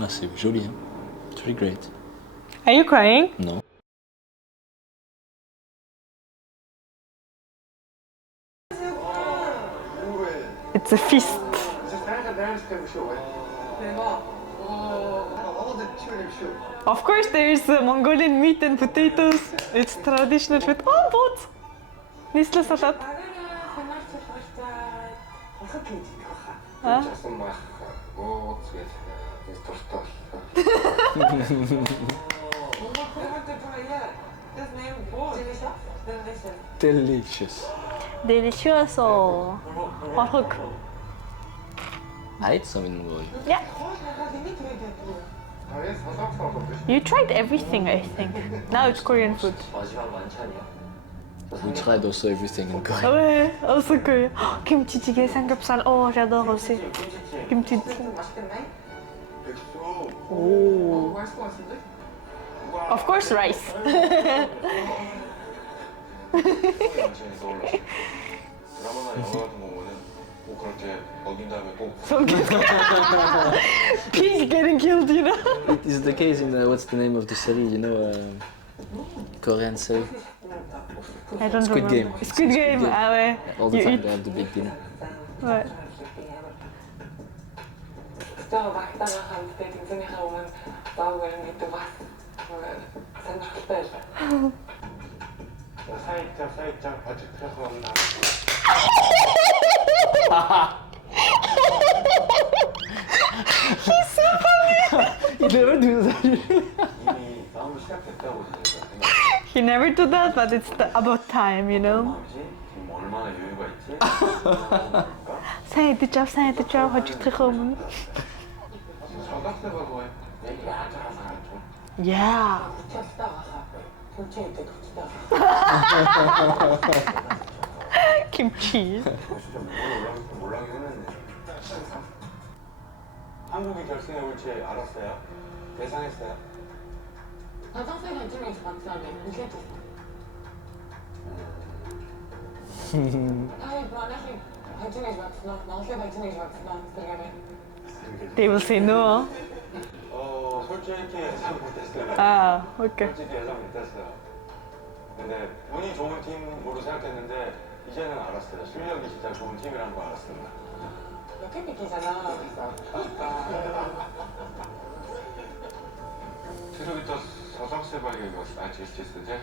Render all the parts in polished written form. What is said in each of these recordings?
Ah, c'est joli, hein? It's really great. Are you crying? No. It's a feast. Of course, there's Mongolian meat and potatoes. It's traditional food. Oh, both. Nisla salad. Huh? Delicious. Delicioso. Оруулах. I ate some in Mongolia. Yeah. You tried everything, I think. Now it's Korean food. We tried also everything in Korea. Ouais, also Korean. Kimchi jjigae, samgyeopsal. Oh, j'adore aussi. Kimchi. Oh. Of course, rice. Pigs getting killed, you know. It is the case in what's the name of the series? You know, Korean series. I don't Squid remember. Game. Squid Game. Ah ouais. All the You time eat. they have the big dinner. Ouais. 저 막다가 그때 등산이가 오면 나오고 이런 게 또 막 생각했다. 살짝 바짓해서 온다. He's so funny. You never do that. 이미 싸움을 시작했다고 생각해. He never do that, but it's about time, you know. 지금 얼마나 여유가 있지? Сайн идэж хожигдохын өмнө. 저각세가 얘기 아주 하사하죠. Yeah. 붙였다가 돌체 때 Kimchi. 진짜 몰라긴 했는데. 한국이 결승에 올지 알았어요? 예상했어요? 가장세가 이쯤에서 봤다면 이게 또 아니 만약에 발전해지 맞구나 나한테 발전해지 맞구나 그러면 They will say no. 솔직히 예상 못했어요. Ah, okay. 솔직히 예상 못했어요. 근데 운이 좋은 팀으로 생각했는데 이제는 알았어요. 실력이 진짜 좋은 팀이라는 거 알았습니다. 몇개 삐끼잖아. 최소부터 서석세바에게 아직 있을 때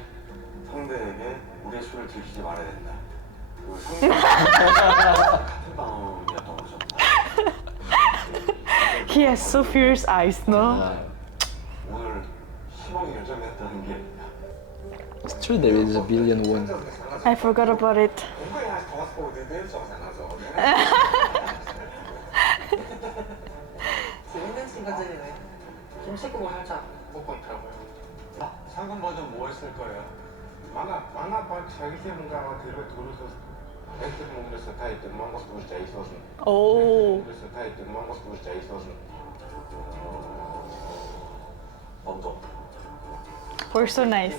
상대에게 우리의 술을 들키지 말아야 된다. 그리고 상대가 같은 방법이었던 거죠. He has so fierce eyes, no? 오늘 10억이 결정됐다는 게 It's true there is a billion won. I forgot about it. 재밌는 순간들이네. 김치국을 살짝 먹고 있더라고요. 상금 버전 뭐 했을 거예요? 만화 자기 뭔가 그걸 들어서 멘트를 먹으면서 다 있던 망고스 부르자 있어서 Oh. 그래서 다 있던 망고스 부르자 있어서 먼저 We're so nice.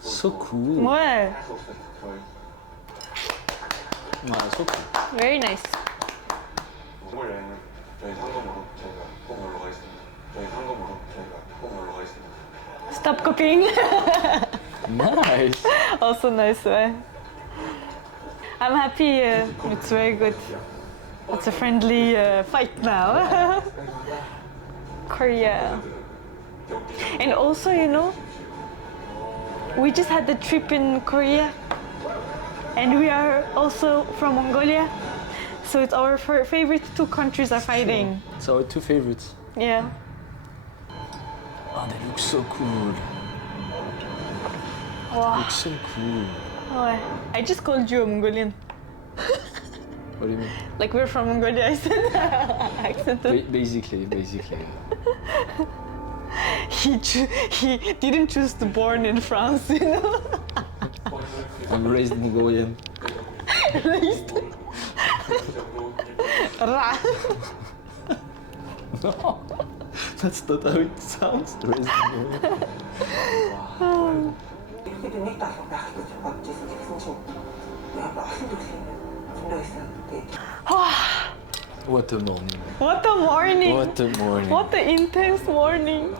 So cool. Ouais. Wow, so cool. Very nice. 몽골 여행은 저희 상금으로 저희가 꼭 놀러 가겠습니다. 저희 상금으로 저희가 꼭 놀러 가겠습니다. Stop copying. Nice. Also nice, ouais. I'm happy. It's very good. It's a friendly fight now. Korea. And also, you know, we just had the trip in Korea, and we are also from Mongolia, so it's our favorite two countries are fighting. It's our two favorites. Yeah. Oh, they look so cool. Wow. Look so cool. Oh, I just called you a Mongolian. What do you mean? Like we're from Mongolia, I said. Accented. Basically. He didn't choose to born in France, you know. I'm raised Mongolian. Raised. Ra. No, that's not how it sounds. Raised Mongolian. 이렇게 된 얘기도 안 하고 어째서 지금 야 무슨 독생이야 분노했어. What a morning. What a morning. What a morning. What an intense morning.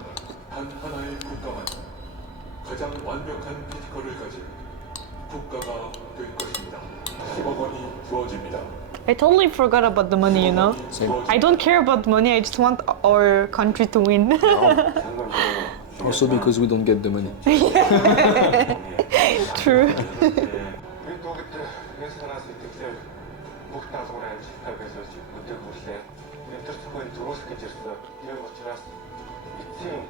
단 하나의 국가만 가장 완벽한 피지컬을 가진 국가가 될 것입니다. 10억 원이 주어집니다. I totally forgot about the money, you know. Same. I don't care about money. I just want our country to win. Also because we don't get the money. True. Wir dokter restaurants идэвхтэй бүх даалгавраа амжилттай байлуулж өдөр хүрлээ. Өдөр зөвхөн зурулах гэж ирсэн. Тийм учраас эцсийн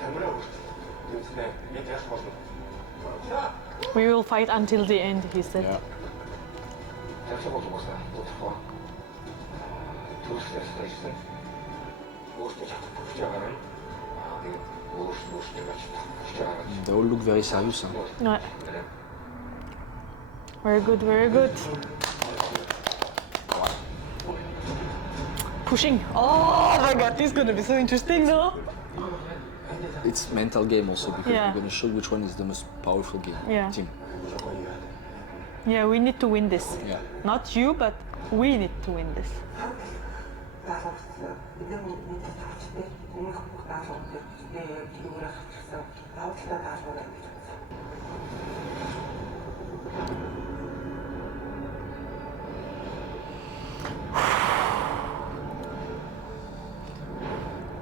тамираа хүртэл дэмжлээ. Бид яах болно? We will fight until the end, he said. Yeah. Яах болох вэ? Удахгүй. Түүхээс ирсэн. Өөртөө чадахгүй байгаа юм. Тэгээд өөртөө чадахгүй. They all look very serious. Huh? Ouais. Very good, very good. Pushing. Oh my god, this is gonna be so interesting, no? It's mental game also because Yeah. we're gonna show which one is the most powerful game. Yeah. Team. Yeah, we need to win this. Yeah. Not you, but we need to win this.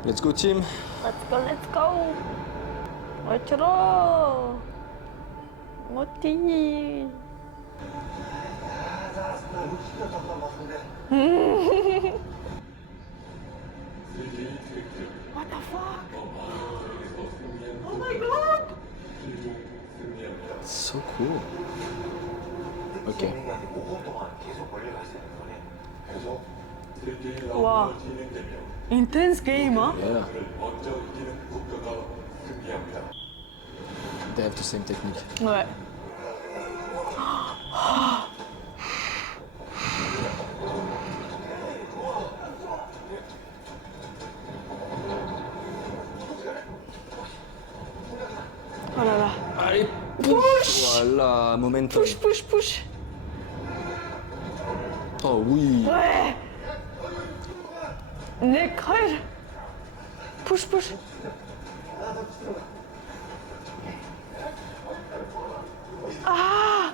Let's go, team. Let's go, let's go. Otro. Moti. What the fuck? Oh my god! So cool. Okay. Wow. Intense game, huh? Yeah. 먼저 이기는 국가가 승리합니다. They have the same technique. Ouais. Oh là là. Allez, push. Voilà, momentum. Push, push, push. Oh oui. Ouais. Lekker. Push, push. Ah.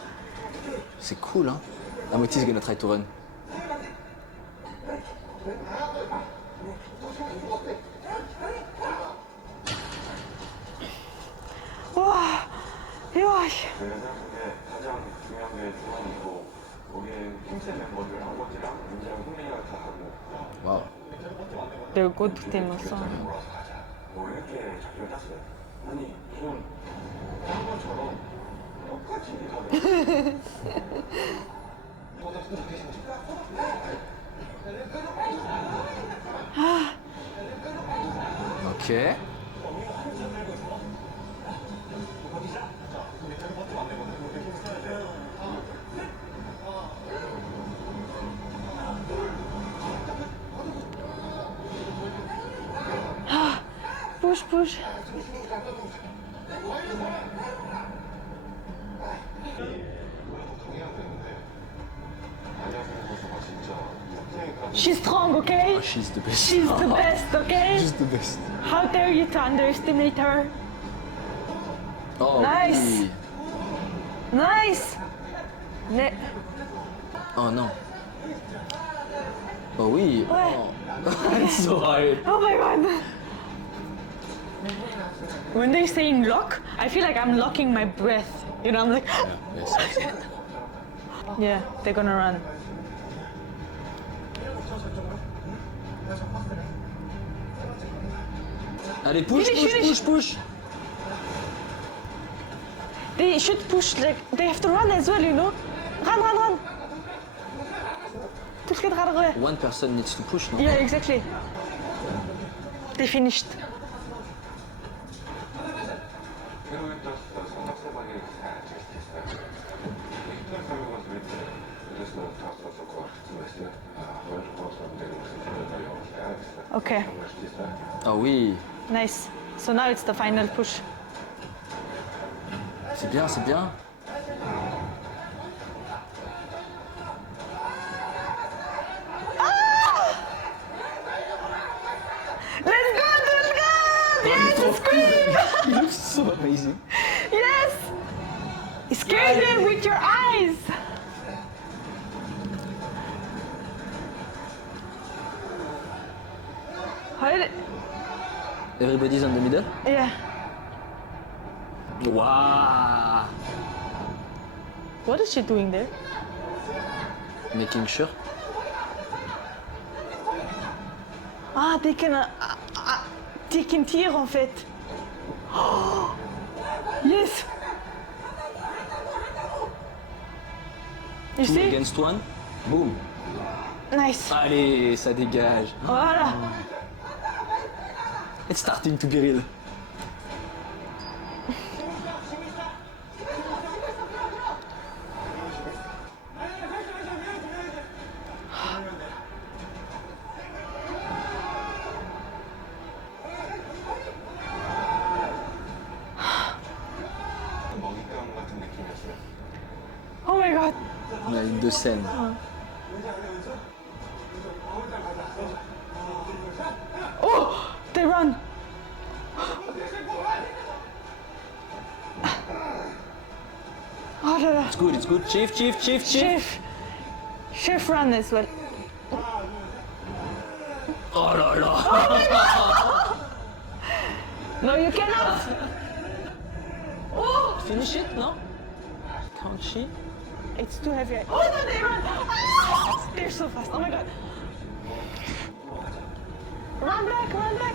C'est cool, hein. Amoti is gonna try to run. 와. 야. 대회장에 가장 중요한 게 중앙이고 거기에 팀새 멤버들 아버지랑 민지랑 흥민이가 다 하고 Wow. They're good team also. 몰아서 가자. 뭐 이렇게 작전을 짰어요. 아니 무슨 한 것처럼 똑같이 가면 Okay. Push, push. She's strong, okay? Oh, she's the best. She's the best, okay? She's the best. How dare you to underestimate her? Oh, Nice. oui. Nice. Oh non. Oh oui. Ouais. Oh. It's so hard. Oh my god. When they're saying lock, I feel like I'm locking my breath. You know, I'm like, Yes, yes. yeah, they're gonna run. Allez, push, Finish, push, finish. push, push. They should push, like, they have to run as well, you know? Run, run, run. Tout ce qui est rare. One person needs to push, no? Yeah, exactly. They finished. Okay, Oh oui. nice. So now it's the final push. C'est bien, c'est bien. Yes, scream! He looks so amazing. Yes! Scare them with your eyes! Hold it. Everybody's in the middle. Yeah. Wow. What is she doing there? Making sure. Ah, they can tire en fait. Oh, yes. You Two see? against one. Boom. Nice. Allez, ça dégage. Voilà. It's starting to be real. 먹잇감 같은 느낌이었어요. Oh my god. On a une de scène. Oh, they run. Oh là là. It's good, it's good. Chief. Chef run as well. Oh là là. No, you cannot. Oh, Finish it, no? Can't she? it's too heavy. Oh no, they run. Ah, they're so fast. Oh my god. Run back, run back.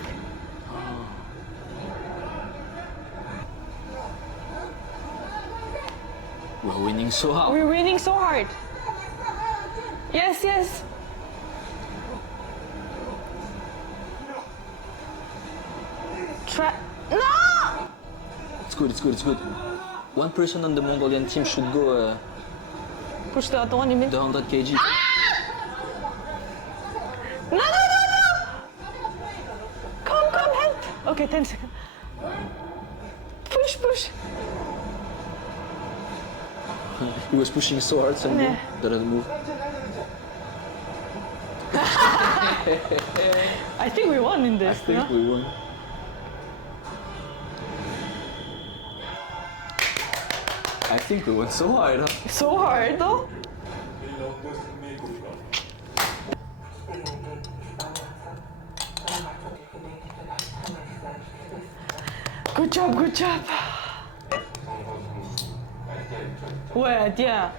We're winning so hard. We're winning so hard. Yes, yes. No! It's good, it's good, it's good. One person on the Mongolian team should go Push the other one, you mean? the 100 kg. No, no, no, no! Come, help! Okay, 10 seconds. Push. He was pushing so hard, suddenly Yeah. doesn't move. I think we won in I this, think no? we won. I think we went so hard, huh? So hard, though. 1라운드 승리 고수가 Good job. Ouais, yeah.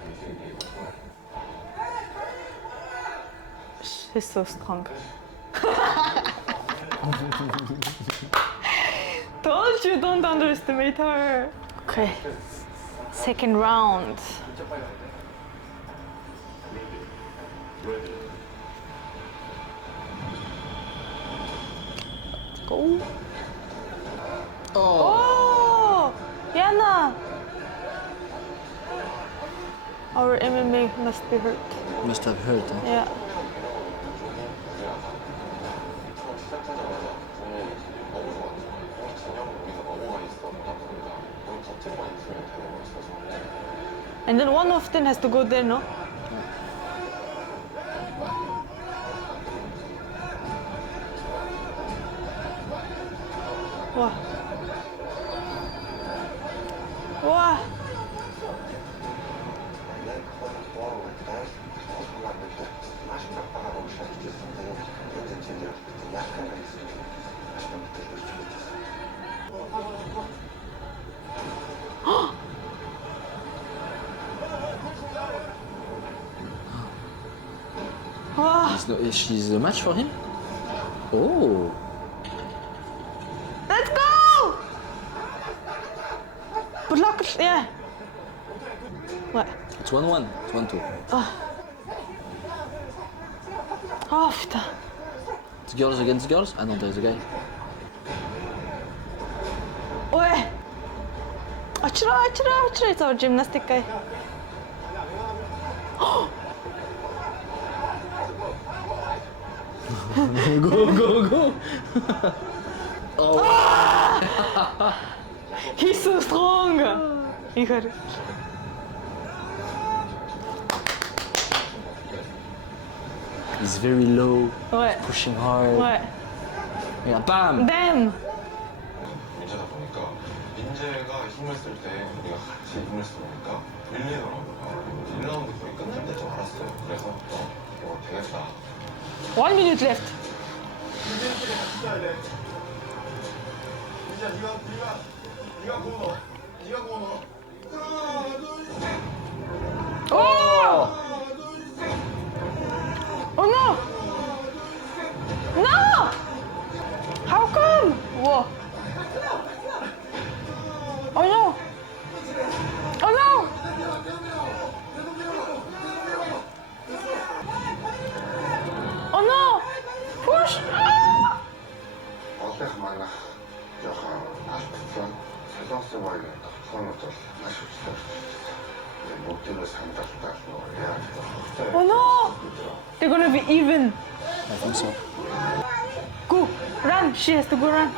She's so strong. Told you, don't underestimate her. Okay. Second round. Let's go. Oh, Yana. Our MMA must be hurt. Must have hurt, huh? Yeah. 시작하자마자 오늘 너무 좋았죠. 전혀 우리가 넘어가 있어. 보다 너무 겉으로만 있으면 되는 거였어서. And then one of them has to go there, no? Wow. Wow. Wow. She's a match for him? Oh! Let's go! Good luck, yeah. What? It's 1-1. It's 1-2. Oh, putain. It's girls against girls? Ah non, there's a guy. Ouais. Achira, it's our gymnastic guy. Go! He's so strong. Igor. He's very low, Ouais. pushing hard. Ouais. Yeah, bam! Damn. 민재가 힘을 쓸 때 우리가 같이 힘을 쓰니까 밀리더라고요. 1라운드 거의 끝날 때 좀 알았어요. 그래서 이거 되겠다. 1 minute left. 민재끼리 같이 써야 돼. 민재야, 네가 구워 넣어. 네가 구워 넣어. 하나, 둘, 셋. Oh! Oh no! No! How come? Whoa. Oh no! Oh no! Oh no! Push! Ah! оруулах манах жоохон алдсан. Солонгосын вайг тохиолдол бол маш өссөн. Бүгдээрээ сандалтаа нөгөө яа. Oh no! They're gonna be even. I think so. Go! Run! She has to go run.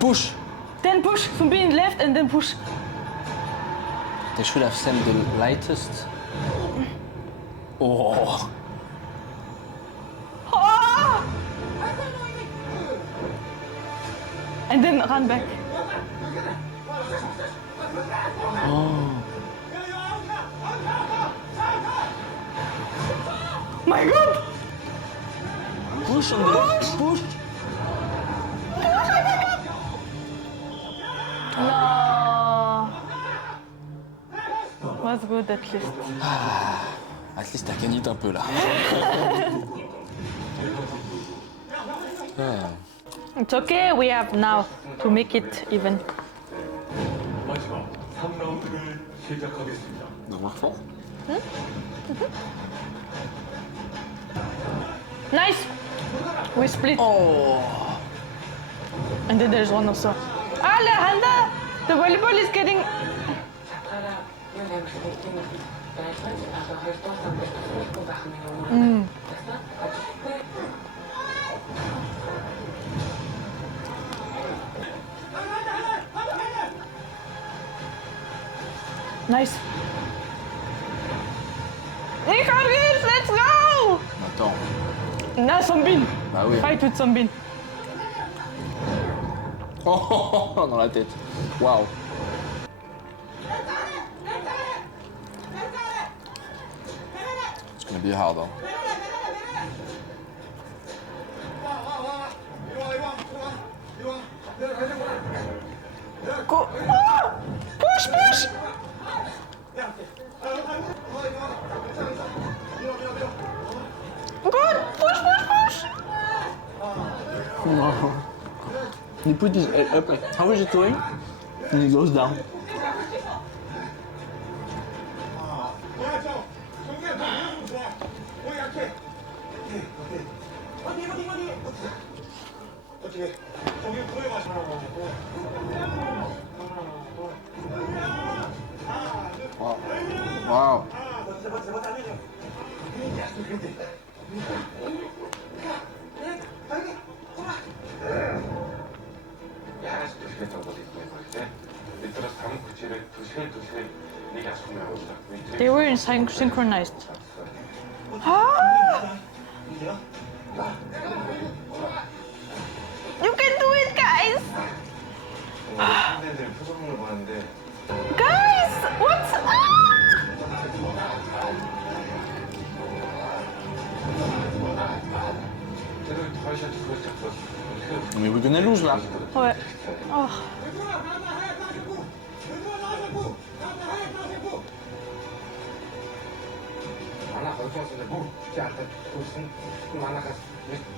Push! Then push from being left and then push. They should have sent the lightest. Oh! Ah! And then run back. Oh! My God! Push on the left! Push! No. Was good at least. At least I can eat un peu là. It's okay. We have now to make it even. 마지막 3라운드를 시작하겠습니다. Marfond? Nice. We split. Oh! And then there's one also. Ah, Handa! The volleyball is getting. Шатгаараа юу юм бэ? Тийм байлгаж одоо хоёрдугаар санд хэлэхгүй байх нь юм. Тэснэ. Nice. Icarus, let's go! Attends. Now Sombin. Bah oui. Fight with Sombin. Oh, dans la tête. Waouh. It's gonna be hard. Hein. Go. Ah! Push, push! Good! Push, push, push! No. He put his head up like, how is it going? And he goes down. Wow. Wow. Яаж түлхээ зовлол хийх вэ те? Биднээс тамга хүчээр түлхээ нэг асуум явуулдаг. They were synchronized. Ah! You can do it, guys! 선생님들 표정을 보는데 Guys! What's up? Mais we're gonna lose là. Ouais. Oh. манай холбоосны бүх жаатад төрсөн манахаас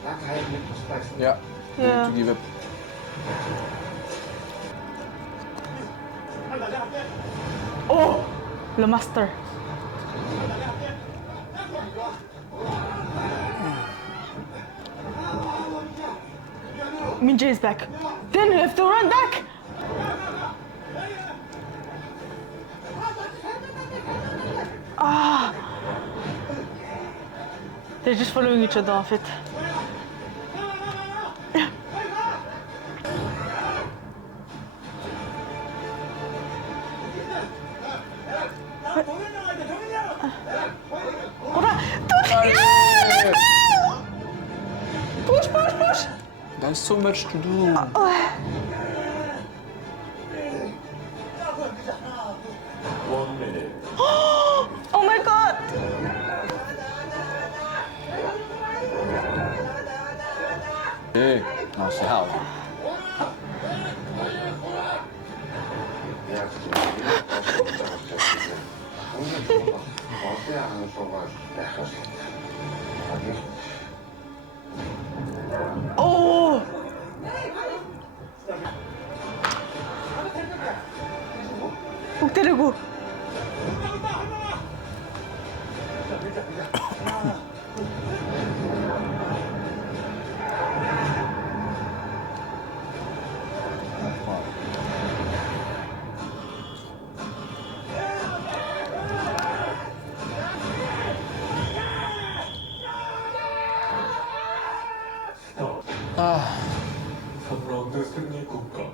наад хаяг нэг тустай гэсэн. Yeah. Yeah. To give up. Oh! Le master. Minje is back. Then we have to run back. Ah! They're just following each other off it. Push, push, There's so much to do. One minute. Oh my god! Hey, non, c'est hard. Oh! Huwag talago. 아, 3라운드 승리 국가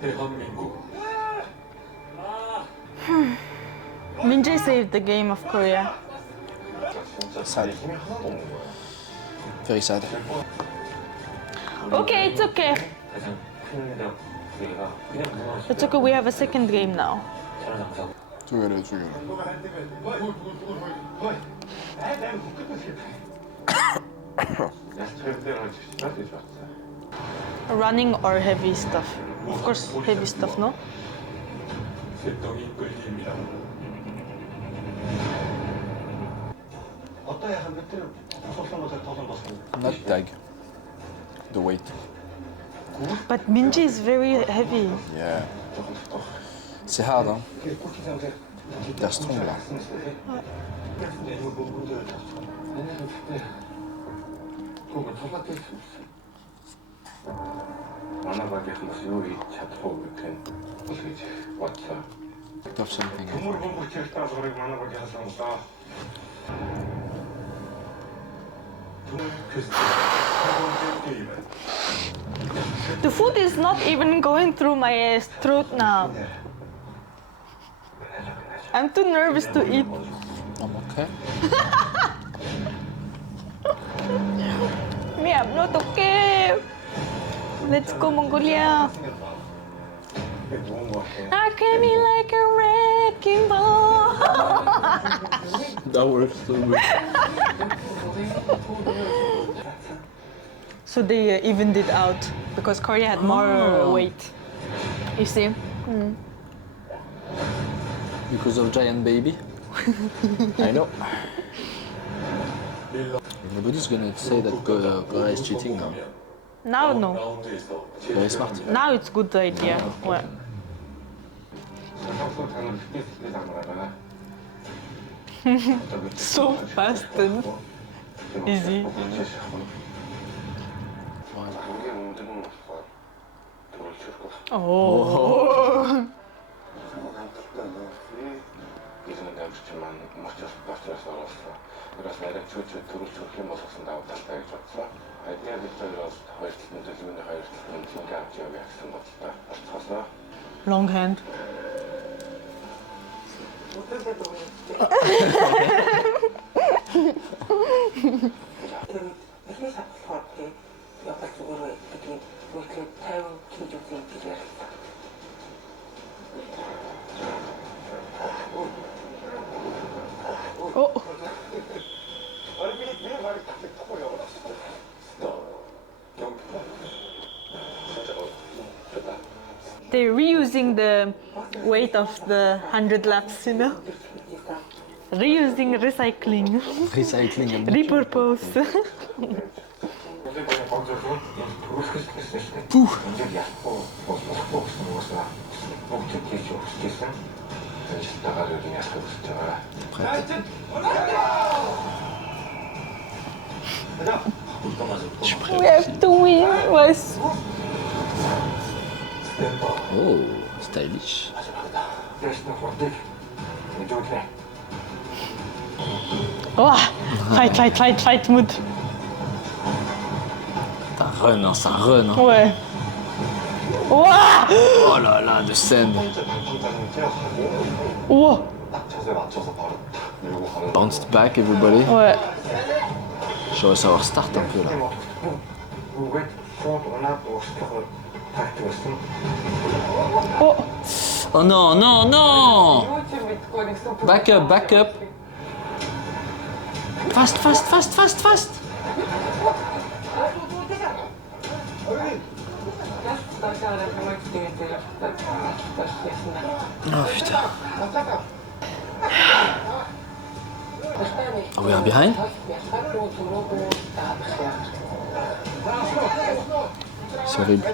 대한민국. Minjae saved the game of Korea. sad. Very sad. Okay, it's okay. 가장 큰 위기가 그냥 무너져. It's okay, we have a second game now. 죽여라. Running or heavy stuff? Of course, heavy stuff, no? 쇳덩이 끌기입니다. Not tag. The weight. But Minjae is very heavy. Yeah. C'est hard, hein. They're strong, là. 만화가게 요리 чадахгүй гэх юм гэж бодлоо. Tough something. Төмөр бөмбөг чиртаа зургийг манайгаги хасан л даа. The food is not even going through my throat now. I'm too nervous to eat. I'm okay. Me, I'm not okay. Let's go, Mongolia. I came in like a wrecking ball. That works so good. So they evened it out because Korea had more weight. You see? Because of giant baby? I know. Everybody's gonna say that Korea is cheating now. Now, no. 라운드에서 Very smart. Now it's good idea. Well, so fast and easy. Oh. 그래서 내가 чуть-чуть төрүүлж өгөх юм болгосон давуу талтай гэж бодсон. Айдиа битээс хоёр талын төлөвний хоёр талын шингээ авч явах гэсэн бодлоо болцоосоо. Long hand. Oh. They're reusing the weight of the 100 laps, you know? Reusing, recycling, Recycling and repurpose. We have to win, was. Oh, stylish. Oh, fight mood. Ça run, hein, ça run. Hein. Ouais. Ouah! Oh là là, the sand. Ouah! Bounced back, everybody. Ouais. Je vais savoir start un peu là. шууд унаад уушлах тактик байсан. Oh no, no, no! Юу ч мэдгүй нэгсэн. Back up, back up. Fast, fast, fast, fast, fast. Oh putain. Oh, we are behind? C'est horrible.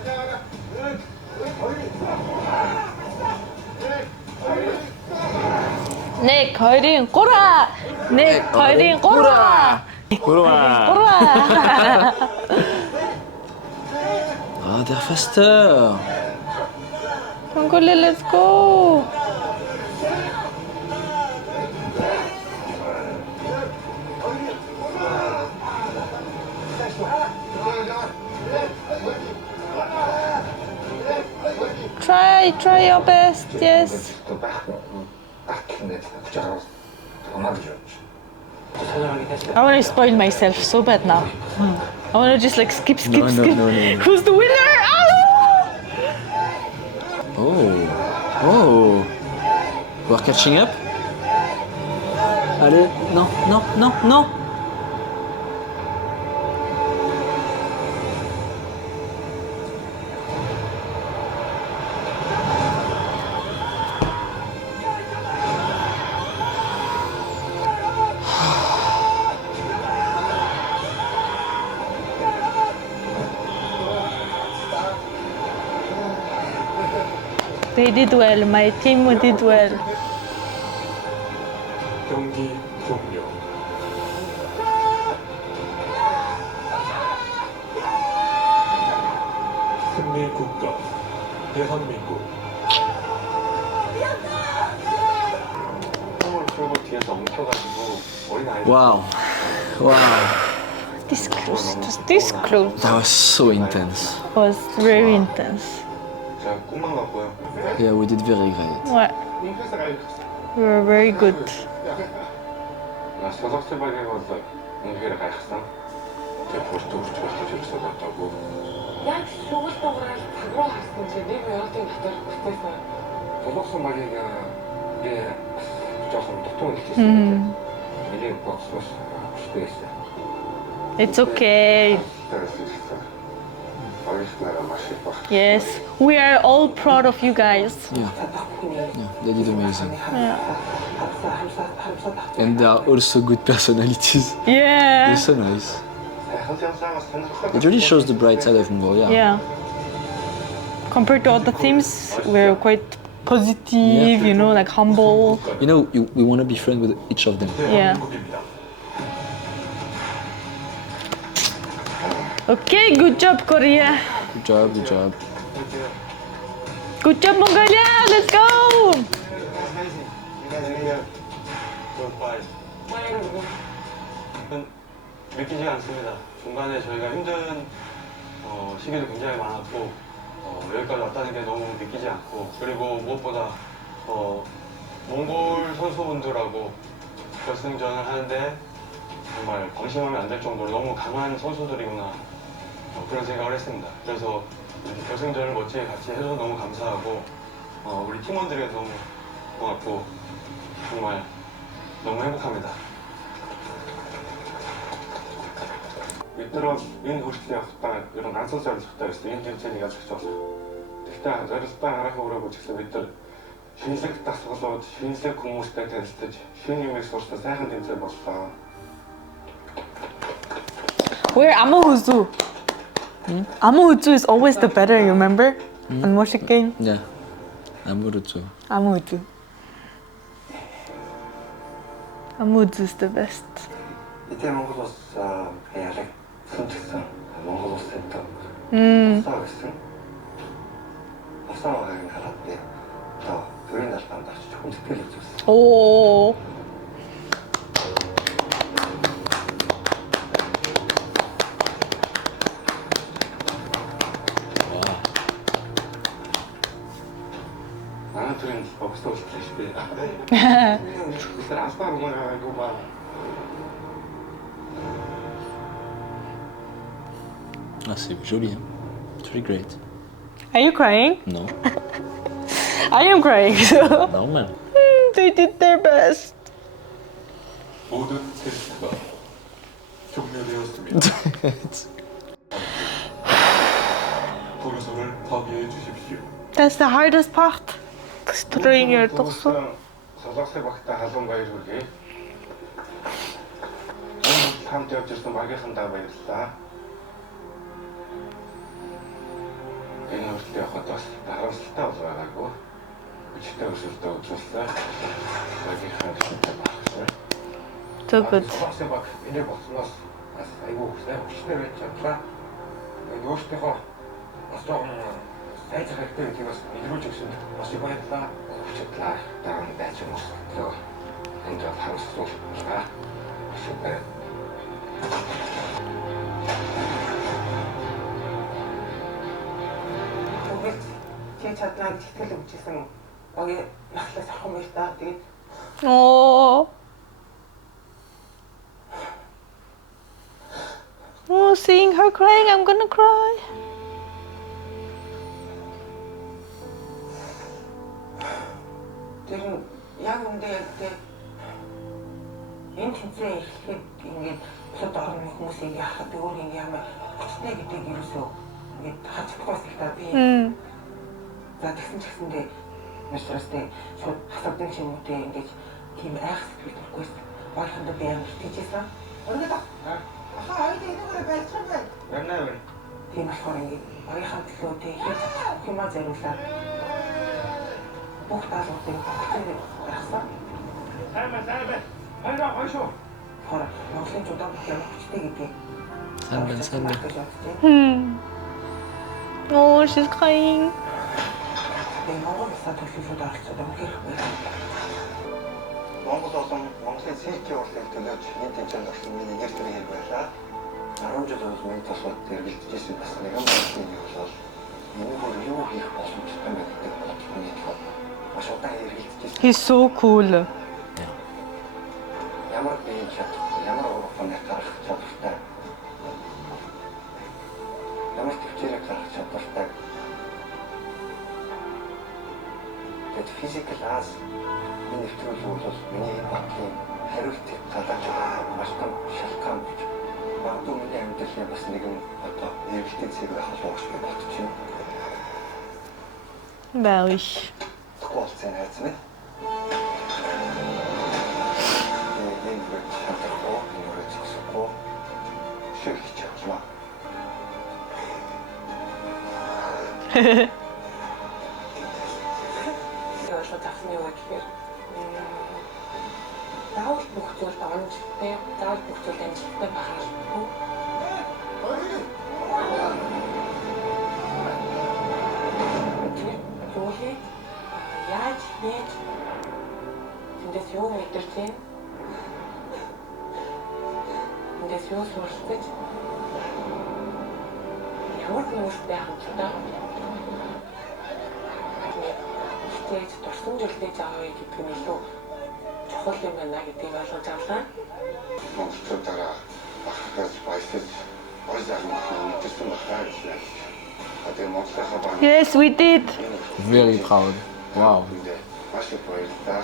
내 거린 꼬라! 내 거린 꼬라! 꼬라! Ah, they're faster. Mongolia, let's go! Try your best, yes. I want to spoil myself so bad now. I want to just like skip. No. Who's the winner? Oh. We're catching up. Allez, non. They did well. My team did well. 경기 종료. 승리 국가 대한민국. 을 풀고 뒤에서 엉켜가지고 어린 아이. Wow. This close. Just this close. That was so intense. Was very intense. 제가 꿈만 같고요. Yeah, we did very great. Ouais. We were very good. 나 서석세발에 가서 үнэхээр гайхсан. Тэгээ бүртөө хүртэл ирсэн бодоогүй. Яг шүүл дугаараа цагруу харсан чи нэг минутын дотор бүтээсэн. Солонгос багийг жоохон дутуу хэлчихсэн. Миний бодсоос хүчтэйсэн. It's okay. Yes. We are all proud of you guys. Yeah, they did amazing. Yeah. And they are also good personalities. Yeah. They're so nice. It really shows the bright side of Mongolia. Yeah. Compared to other teams, we're quite positive, you know, like humble. You know, we want to be friends with each of them. Yeah. Okay, good job, Korea. Good job. Good job, Mongolia. Let's go. 믿기지 않습니다. 중간에 저희가 힘든 시기도 굉장히 많았고 여기까지 왔다는 게 너무 믿기지 않고, 그리고 무엇보다 몽골 선수분들하고 결승전을 하는데 정말 방심하면 안 될 정도로 너무 강한 선수들이구나, 그런 생각을 했습니다. 그래서 이렇게 결승전을 멋지게 같이 해줘서 너무 감사하고 우리 팀원들에게 너무 고맙고 정말 너무 행복합니다. Бид энэ хүртэл явахдаа ер нь ганцхан зорилготой байсан. Энэ тэмцээнийг ялж болох. Гэхдээ зорилготой харахаа өрөөгөө ч гэсэн бид нар шинэлэг дасгалууд, шинэлэг хүмүүстэй танилцаж, шинэ юмыг сурсан сайхан тэмцээн боллоо. We're Amuhuzu. Amuhuzu is always the better, you remember? On Moshik game? Yeah, Amuhuzu. Amuhuzu. Amuhuzu is the best. 이제 몽골 ялаг 손짓선 몽골 센터. 싸웠어. 싸워가는 가라데. 더 그런 날 반다. 조금 특별히 줬어. Oh. 나는 들은 없어 싶대. 그래서 아빠 엄마가 이거 봐. Ah, c'est joli. Hein. It's really great. Are you crying? No. I am crying. So No, man. they did their best. 모든 테스트가 종료되었습니다. 도료소를 파괴해 주십시오. That's the hardest part. Destroying your torso. солонгосын багтаа халуун баяр хүргэе. Хамт явж ирсэн багийнхандаа баярлалаа. Энэ үртэл явахад бас харамсалтай бол байгаагүй. Өчигдөр өсөлтөө үзүүлсэн. Багийнхаа гişтэй багшаа. So good. Солонгосын баг энэ болсноос бас айгүй сайн хүчтэй байж чадлаа. Энэ өөртөөхөө бас жоохон сайн хэрэгтэй гэдгийг бас илрүүлж өгсөн. Бас их баярлалаа. Хүчтэй дараа нь байж юм уу. Энд харамсалтай байгаа. Супер. Тэгвэл чи чаднаа сэтгэл өгчсэн багийн нахлаас авах юм байна та. Тэгээд Oh. Oh, seeing her crying, I'm gonna cry. тэр нь яг үндэ яг тэ энэ тэнцээ ирэхэд ингээд бусад орны хүмүүсийг яхад өөр ингэ ямар хүчтэй гэдгийг юусоо ингээд хаж чадахгүйс их та би. За тэгсэн ч гэсэндээ нэсрэстэй шууд хасагдсан ч юм уу тэ ингээд тийм айх сэтгэл төрөхгүйс ойрхондоо би амар итгэжсэн. Өнөөдөр ахаа айд энэгээр байцсан байна. Ярнаа. Тийм болохоор ингээд багийнхаа төлөө тэ хийж хэмээ зориулаад бүх таалуудыг бүгдийг гаргасан. Сайн байна. Хайраа хойшоо. Хора Монголын чудаа бүхэн хүчтэй гэдгийг. Сайн. Oh, she's crying. Энэ Монгол улсаа төлөвлөлт оролцоод үнэхээр Монгол болон Монголын сэлки урлыг төлөөж энэ тэмцээнд орсон миний нэр төрийн хэрэг байлаа. 10 жил болж миний тусгад эргэлдэж байсан бас нэгэн боловсны юм бол энэ юу хийх боломжтой юм гэдэг бодсоны төлөө маш удаан эргэлдэж байсан. He's so cool. Ямар биеийн чадвар, ямар урагшааны гарах чадвартай. Ямар төвчээрээ гарах чадвартай. Тэд физикал аз энэ нэвтрүүлэг бол миний бодлын хариултыг гадаж маш том шалтгаан болж магадгүй миний амьдралын бас нэгэн одоо эргэлтийн зэрэг байх болов гэж бодож байна. Bah oui. Тэгэхгүй болсон айц минь. Энэ гэж хатахгүй, энэ гэж зогсохгүй. Шүх чаглаа. ойлголт авсан юу гэхээр заавал бүх зүйлд онцтой, заавал бүх зүйлд амжилттай байх албагүй. Зүйлийг яаж хийж тэндээс юу мэдэрч байна? Тэндээс юу суралцаж ямар хүмүүстэй хамтдаа тэгээд дурсамжлж авъя гэдэг нь илүү чухал юм байна гэдгийг ойлгож авлаа. Монголчуудаараа багтаж баясаж ойзаарны мэдсэн байна гэсэн. Одоо Монголынхаа баг. Yes, we did. Very proud. Wow. Маш их баярлалаа.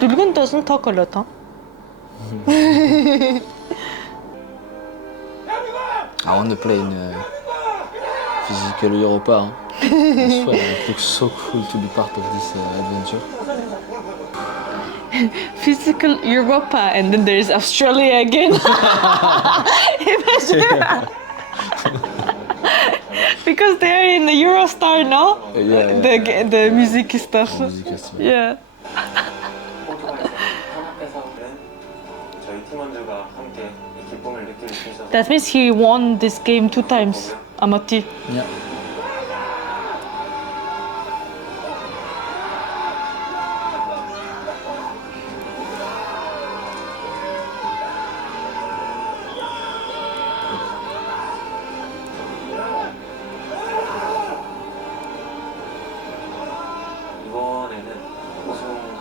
Dulgun doesn't talk a lot, huh? I want to play in physical Europa. I swear, it looks so cool to be part of this adventure. Physical Europa, and then there's Australia again. Because they're in the Eurostar, no? Yeah. The music stuff. Music festival. Yeah. 저희 팀원들과 함께 이 기쁨을 느낄 수 있어서 That means he won this game 2 times. Amati. Yeah. 이번에는 우승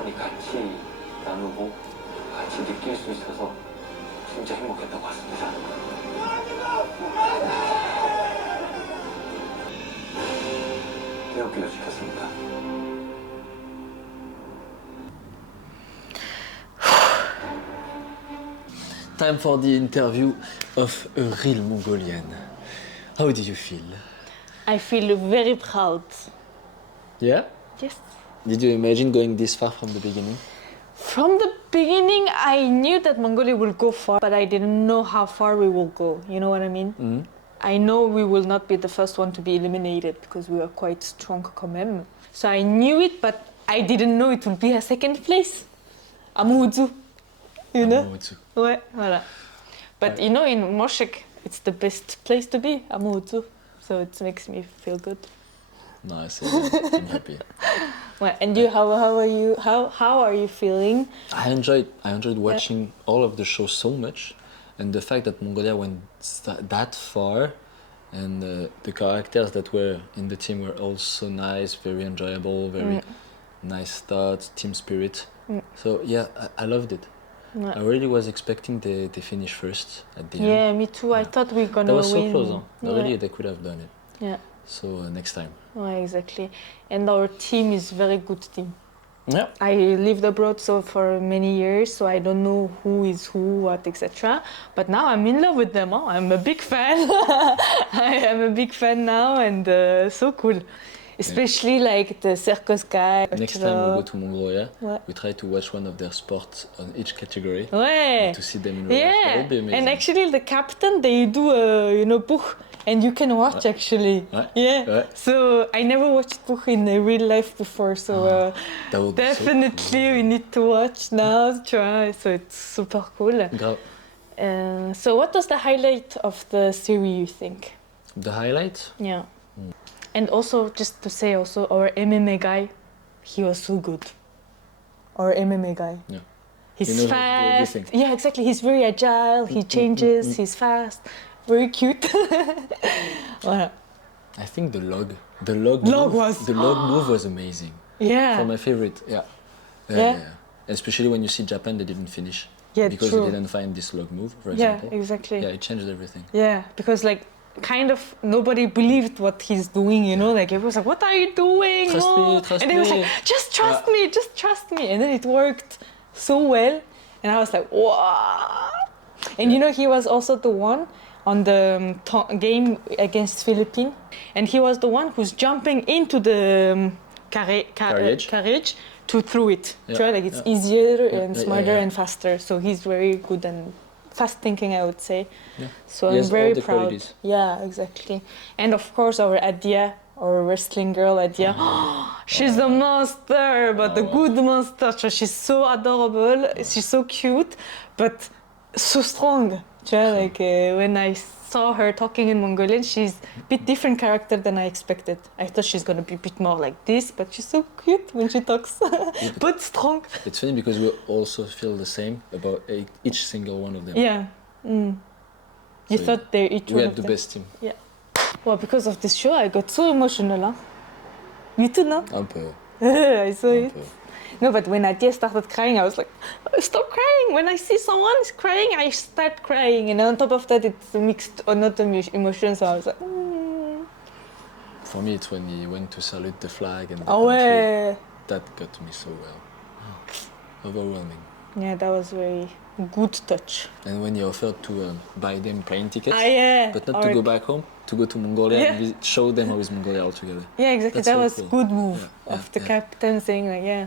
많이 같이 나누고 같이 느낄 수 있어서 진짜 행복했던 것 같습니다. 태극기도 지켰습니다. Time for the interview of a real Mongolian. How do you feel? I feel very proud. Yeah? Yes. Did you imagine going this far from the beginning? From the beginning, I knew that Mongolia will go far, but I didn't know how far we will go. You know what I mean? Mm-hmm. I know we will not be the first one to be eliminated because we are quite strong quand même. So I knew it, but I didn't know it would be a second place. Amuzu. You know? Amuzu. Ouais, voilà. But you know, in Moshek, it's the best place to be, Amuzu. So it makes me feel good. Nice, I'm happy. Well, and you, how are you? How are you feeling? I enjoyed watching all of the shows so much, and the fact that Mongolia went that far, and the characters that were in the team were all so nice, very enjoyable, very nice thoughts, team spirit. So yeah, I loved it. Yeah. I really was expecting they finish first at the end. Yeah, me too. I thought we were gonna That was win. so close, huh? Yeah. Really, they could have done it. Yeah. So next time. Yeah, exactly. And our team is very good team. Yeah. I lived abroad for many years, so I don't know who is who, what, etc. But now I'm in love with them. Huh? I'm a big fan. I am a big fan now, and so cool. Especially like the circus guy. Next time we go to Mongolia, Ouais. we try to watch one of their sports on each category. Ouais. To see them in real life. That Yeah. would be amazing. And actually, the captain they do Buch, and you can watch actually. Ouais. Yeah. Ouais. So I never watched Buch in real life before, so That would be so definitely we need to watch now. Try. So it's super cool. Grave. So what was the highlight of the series, you think? The highlight? Yeah. And also, just to say also, our MMA guy, he was so good. Our MMA guy. Yeah. He's He knows fast. everything. Yeah, exactly. He's very agile. He changes. He's fast. Very cute. Voilà. I think the log move was amazing. Yeah. For my favorite, yeah. Yeah. Especially when you see Japan, they didn't finish. Yeah, because true. they didn't find this log move, for Yeah, example. exactly. Yeah, it changed everything. Yeah, because like kind of nobody believed what he's doing, you know, like everyone was like, what are you doing? Trust me, Oh. trust and he was me. like, just trust me. And then it worked so well. And I was like, wow. And you know, he was also the one on the game against Philippines. And he was the one who's jumping into the carriage to throw it. Yeah, Try, like it's yeah. easier Yeah, and yeah, smarter yeah. and faster. So he's very good and fast thinking, I would say. Yeah. So He I'm has all very the proud. qualities. Yeah, exactly. And of course our Adia, our wrestling girl Adia, she's a monster, but a good monster. So she's so adorable, she's so cute, but so strong. Like when I saw her talking in Mongolian, she's a bit different character than I expected. I thought she's gonna be a bit more like this, but she's so cute when she talks, but strong. It's funny because we also feel the same about each single one of them. Yeah. You So thought they're each We one had of the them. best team. Yeah. Well, because of this show, I got so emotional. Huh? You too, no? Un peu. I saw Un it. peu. No, but when Adia started crying, I was like, oh, stop crying. When I see someone is crying, I start crying. And on top of that, it's mixed or not emotions. So I was like, For me, it's when he went to salute the flag and the oh, country. ouais. That got to me so well. Overwhelming. Yeah, that was very good touch. And when he offered to buy them plane tickets, Yeah. but not to go back home, to go to Mongolia Yeah. and show them how is Mongolia altogether. Yeah, exactly. That's That so was cool. good move Yeah, of the yeah. captain saying like, yeah,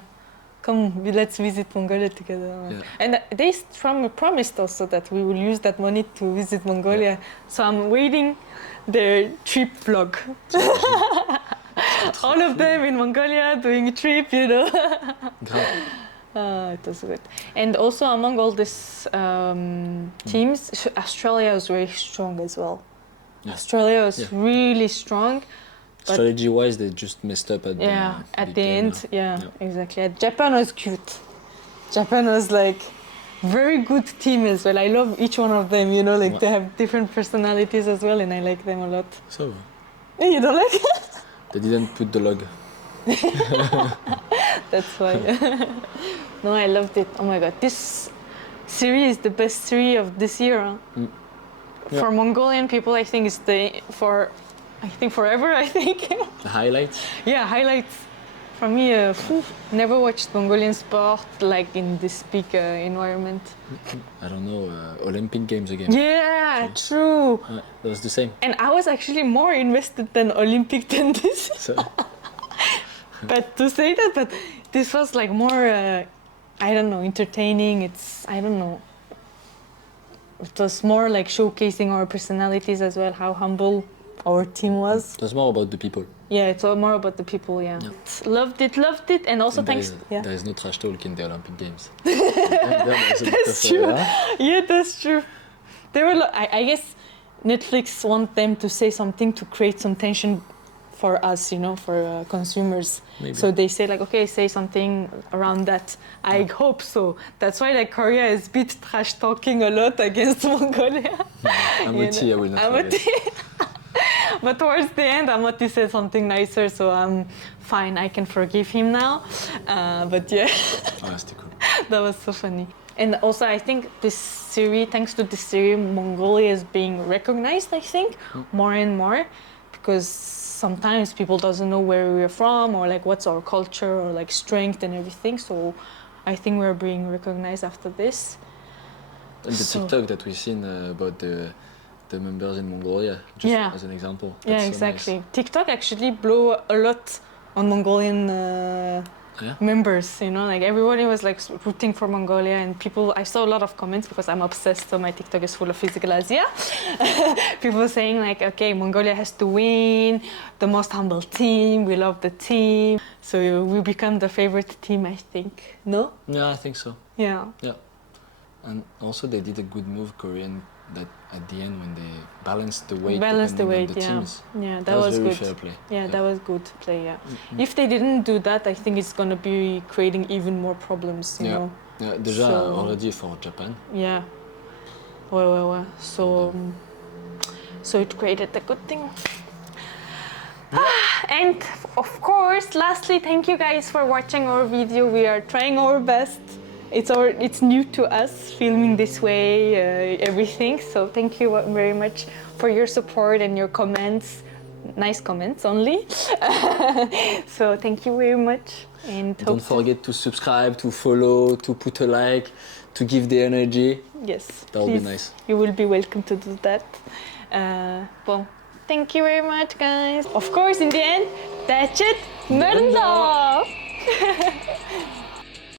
come, let's visit Mongolia together. Yeah. And they promised also that we will use that money to visit Mongolia. So I'm waiting their trip vlog. All of them in Mongolia doing a trip, you know. Grave. It was good. And also among all these teams, Australia was very strong as well. Yeah. Australia was Yeah. really strong. But Strategy-wise, they just messed up at at big the game. end, yeah, exactly. Japan was cute. Japan was like very good team as well. I love each one of them, you know, like they have different personalities as well, and I like them a lot. So, You don't like it? they didn't put the log. That's why. No, I loved it. Oh my god, this series is the best series of this year. Huh? Yeah. For Mongolian people, I think it's forever. I think. The highlights. Yeah, highlights. For me, never watched Mongolian sport like in this big environment. I don't know, Olympic Games again. Yeah, true. That was the same. And I was actually more invested than Olympic than this. So, But to say that, but this was like more, I don't know, entertaining. I don't know. It was more like showcasing our personalities as well, how humble our team was. it was more about the people. Yeah, it's all more about the people, yeah. Loved it, and also And thanks. there is no trash talk in the Olympic Games. That's true. Yeah, that's true. There were, I guess, Netflix want them to say something to create some tension for us, for consumers. Maybe. So they say like, okay, say something around that. I hope so. That's why like Korea is bit trash talking a lot against Mongolia. Amati, I will not forget. But towards the end, Amati said something nicer, so I'm fine. I can forgive him now. But yeah, Ah, c'était cool. that was so funny. And also, I think this series, thanks to this series, Mongolia is being recognized, I think, more and more. Because sometimes people doesn't know where we're from or like what's our culture or like strength and everything. So I think we're being recognized after this. And the TikTok that we've seen about the members in Mongolia, just as an example. Yeah, That's so exactly. nice. TikTok actually blew a lot on Mongolian members, like everybody was like rooting for Mongolia, and I saw a lot of comments because I'm obsessed, so my TikTok is full of physical Asia. People saying like, okay, Mongolia has to win, the most humble team, we love the team. So we become the favorite team, I think. No? Yeah, I think so. Yeah. Yeah. And also they did a good move, Korean, that at the end when they balanced the weight on the teams. Yeah, that was very good. fair play. Yeah, that was good play, yeah. If they didn't do that, I think it's going to be creating even more problems, you know. Yeah, déjà already for Japan. Yeah. Ouais. So it created a good thing. And of course, lastly, thank you guys for watching our video. We are trying our best. It's new to us filming this way, everything. So thank you very much for your support and your comments. Nice comments only. So thank you very much. And don't forget to subscribe, to follow, to put a like, to give the energy. Yes. That would be nice. You will be welcome to do that. Well, thank you very much, guys. Of course, in the end, that's it. Mörndal!